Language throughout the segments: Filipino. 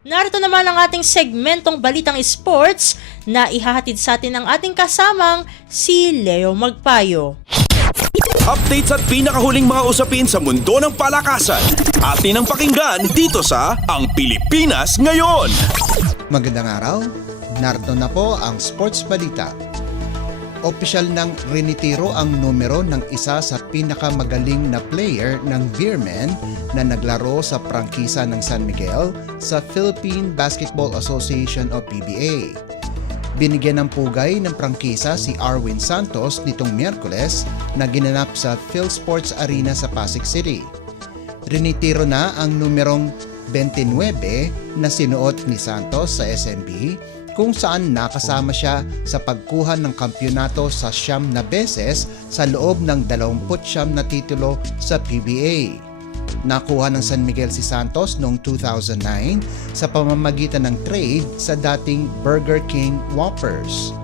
Narito naman ang ating segmentong Balitang Sports na ihahatid sa atin ng ating kasamang si Leo Magpayo. Updates at pinakahuling mga usapin sa mundo ng palakasan. Atin ang pakinggan dito sa Ang Pilipinas Ngayon. Magandang araw, narito na po ang Sports Balita. Opisyal nang rinitiro ang numero ng isa sa pinakamagaling na player ng Beermen na naglaro sa prangkisa ng San Miguel sa Philippine Basketball Association o PBA. Binigyan ng pugay ng prangkisa si Arwin Santos nitong Miyerkules na ginanap sa PhilSports Arena sa Pasig City. Rinitiro na ang numerong 29 na sinuot ni Santos sa SMB kung saan nakasama siya sa pagkuha ng kampyonato sa 9 na beses sa loob ng 29 na titulo sa PBA. Nakuha ng San Miguel si Santos noong 2009 sa pamamagitan ng trade sa dating Burger King Whoppers.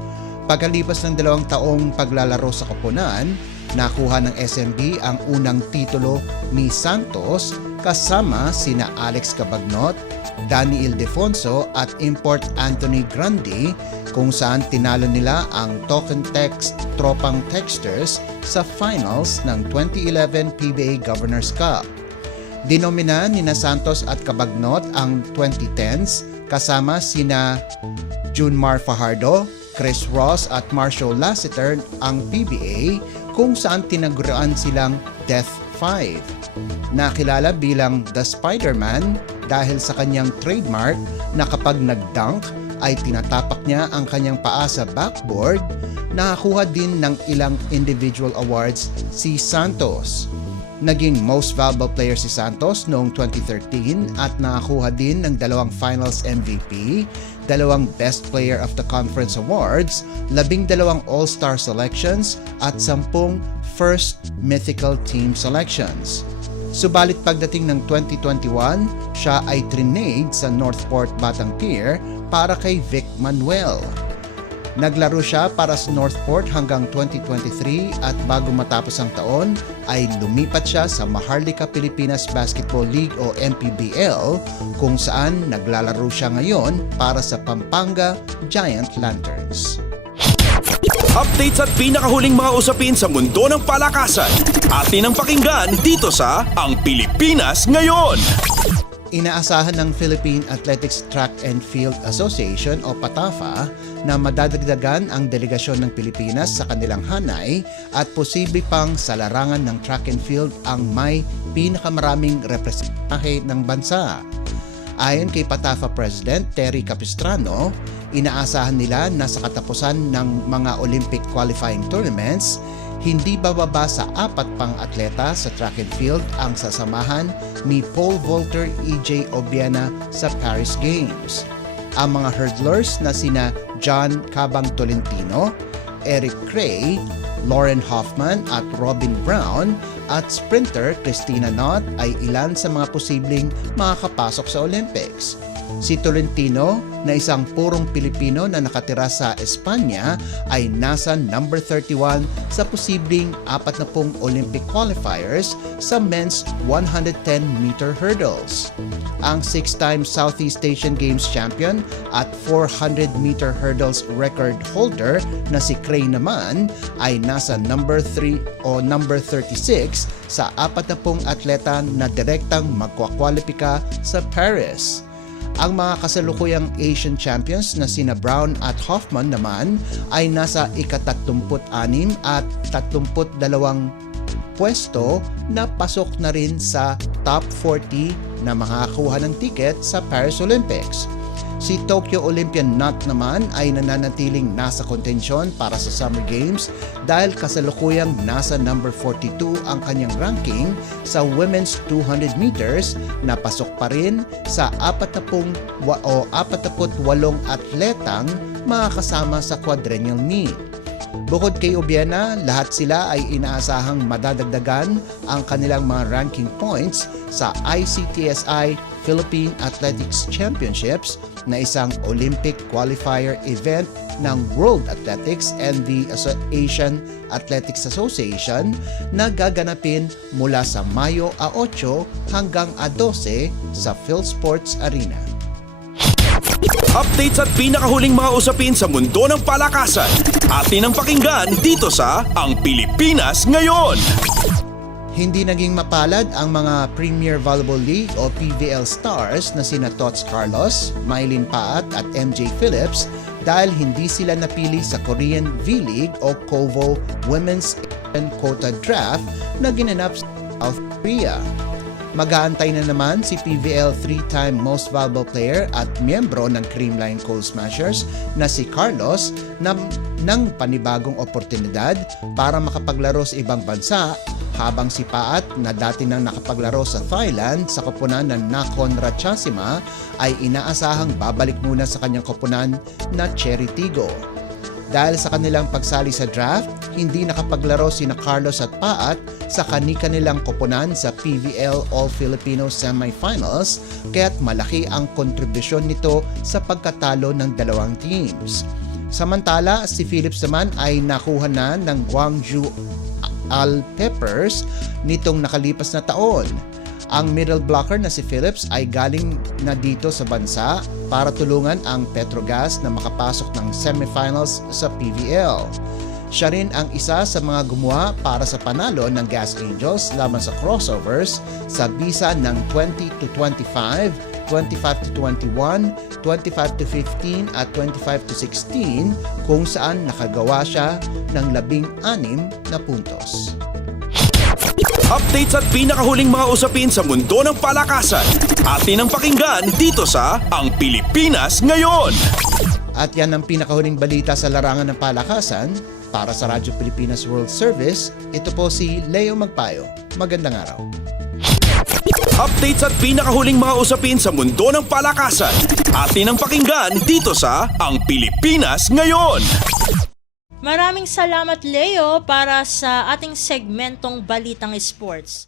Pagkalipas ng 2 taong paglalaro sa koponan, nakuha ng SMB ang unang titulo ni Santos kasama sina Alex Cabagnot, Danny Ildefonso at import Anthony Grandi kung saan tinalo nila ang Token Text Tropang Texters sa finals ng 2011 PBA Governors Cup. Dinomina ni Santos at Cabagnot ang 2010s kasama sina Junmar Fajardo, Chris Ross at Marshall Lassiter ang PBA kung saan tinaguruan silang Death 5. Nakilala bilang The Spider-Man dahil sa kanyang trademark na kapag nag-dunk ay tinatapak niya ang kanyang paa sa backboard. Nakakuha din ng ilang individual awards si Santos. Naging Most Valuable Player si Santos noong 2013 at nakakuha din ng 2 Finals MVP, 2 Best Player of the Conference Awards, 12 All-Star selections at 10 First Mythical Team selections. Subalit pagdating ng 2021, siya ay trinade sa Northport Batang Pier para kay Vic Manuel. Naglaro siya para sa Northport hanggang 2023 at bago matapos ang taon ay lumipat siya sa Maharlika Pilipinas Basketball League o MPBL kung saan naglalaro siya ngayon para sa Pampanga Giant Lanterns. Updates at pinakahuling mga usapin sa mundo ng palakasan. Atin ang pakinggan dito sa Ang Pilipinas Ngayon. Inaasahan ng Philippine Athletics Track and Field Association o PATAFA na madadagdagan ang delegasyon ng Pilipinas sa kanilang hanay at posible pang sa larangan ng track and field ang may pinakamaraming representahe ng bansa. Ayon kay PATAFA President Terry Capistrano, inaasahan nila na sa katapusan ng mga Olympic qualifying tournaments, hindi bababa sa 4 pang atleta sa track and field ang sasamahan ni pole vaulter EJ Obiena sa Paris Games. Ang mga hurdlers na sina John Cabang Tolentino, Eric Cray, Lauren Hoffman at Robin Brown at sprinter Christina Knott ay ilan sa mga posibleng makakapasok sa Olympics. Si Tolentino, na isang purong Pilipino na nakatira sa Espanya, ay nasa number 31 sa posibleng 40 Olympic qualifiers sa men's 110-meter hurdles. Ang 6-time Southeast Asian Games champion at 400-meter hurdles record holder na si Cray naman ay nasa number 3 o number 36 sa 40 atleta na direktang magkwakwalipika sa Paris. Ang mga kasalukuyang Asian champions na sina Brown at Hoffman naman ay nasa ika-36 at 32 pwesto na pasok na rin sa top 40 na makakakuha ng ticket sa Paris Olympics. Si Tokyo Olympian Knott naman ay nananatiling nasa kontensyon para sa Summer Games dahil kasalukuyang nasa number 42 ang kanyang ranking sa women's 200 meters na pasok pa rin sa 48 atletang makakasama sa quadrennial meet. Bukod kay Obiena, lahat sila ay inaasahang madadagdagan ang kanilang mga ranking points sa ICTSI Philippine Athletics Championships na isang Olympic qualifier event ng World Athletics and the Asian Athletics Association na gaganapin mula sa Mayo 8 hanggang 12 sa PhilSports Arena. Updates at pinakahuling mga usapin sa mundo ng palakasan. Atin ang pakinggan dito sa Ang Pilipinas Ngayon. Hindi naging mapalad ang mga Premier Volleyball League o PVL stars na sina Tots Carlos, Mylene Paat at MJ Phillips dahil hindi sila napili sa Korean V-League o KOVO Women's Asian Quota Draft na ginanap sa South Korea. Mag-aantay na naman si PVL 3-time Most Valuable Player at miyembro ng Creamline Coal Smashers na si Carlos ng panibagong oportunidad para makapaglaro sa ibang bansa, habang si Paat na dati nang nakapaglaro sa Thailand sa koponan ng Nakhon Ratchasima ay inaasahang babalik muna sa kanyang koponan na Cherry Tigo. Dahil sa kanilang pagsali sa draft, hindi nakapaglaro sina Carlos at Paat sa kani-kanilang koponan sa PVL All-Filipino Semifinals, kaya't malaki ang kontribusyon nito sa pagkatalo ng dalawang teams. Samantala, si Phillips naman ay nakuha na ng Gwangju Al Peppers nitong nakalipas na taon. Ang middle blocker na si Phillips ay galing na dito sa bansa para tulungan ang Petrogas na makapasok ng semifinals sa PVL. Siya rin ang isa sa mga gumawa para sa panalo ng Gas Angels laban sa crossovers sa bisa ng 20-25, 25-21, 25-15 at 25-16 kung saan nakagawa siya ng 16 na puntos. Updates at pinakahuling mga usapin sa mundo ng palakasan. Atin ang pakinggan dito sa Ang Pilipinas Ngayon. At yan ang pinakahuling balita sa larangan ng palakasan. Para sa Radyo Pilipinas World Service, ito po si Leo Magpayo. Magandang araw. Updates at pinakahuling mga usapin sa mundo ng palakasan. Atin ang pakinggan dito sa Ang Pilipinas Ngayon. Maraming salamat, Leo, para sa ating segmentong Balitang Sports.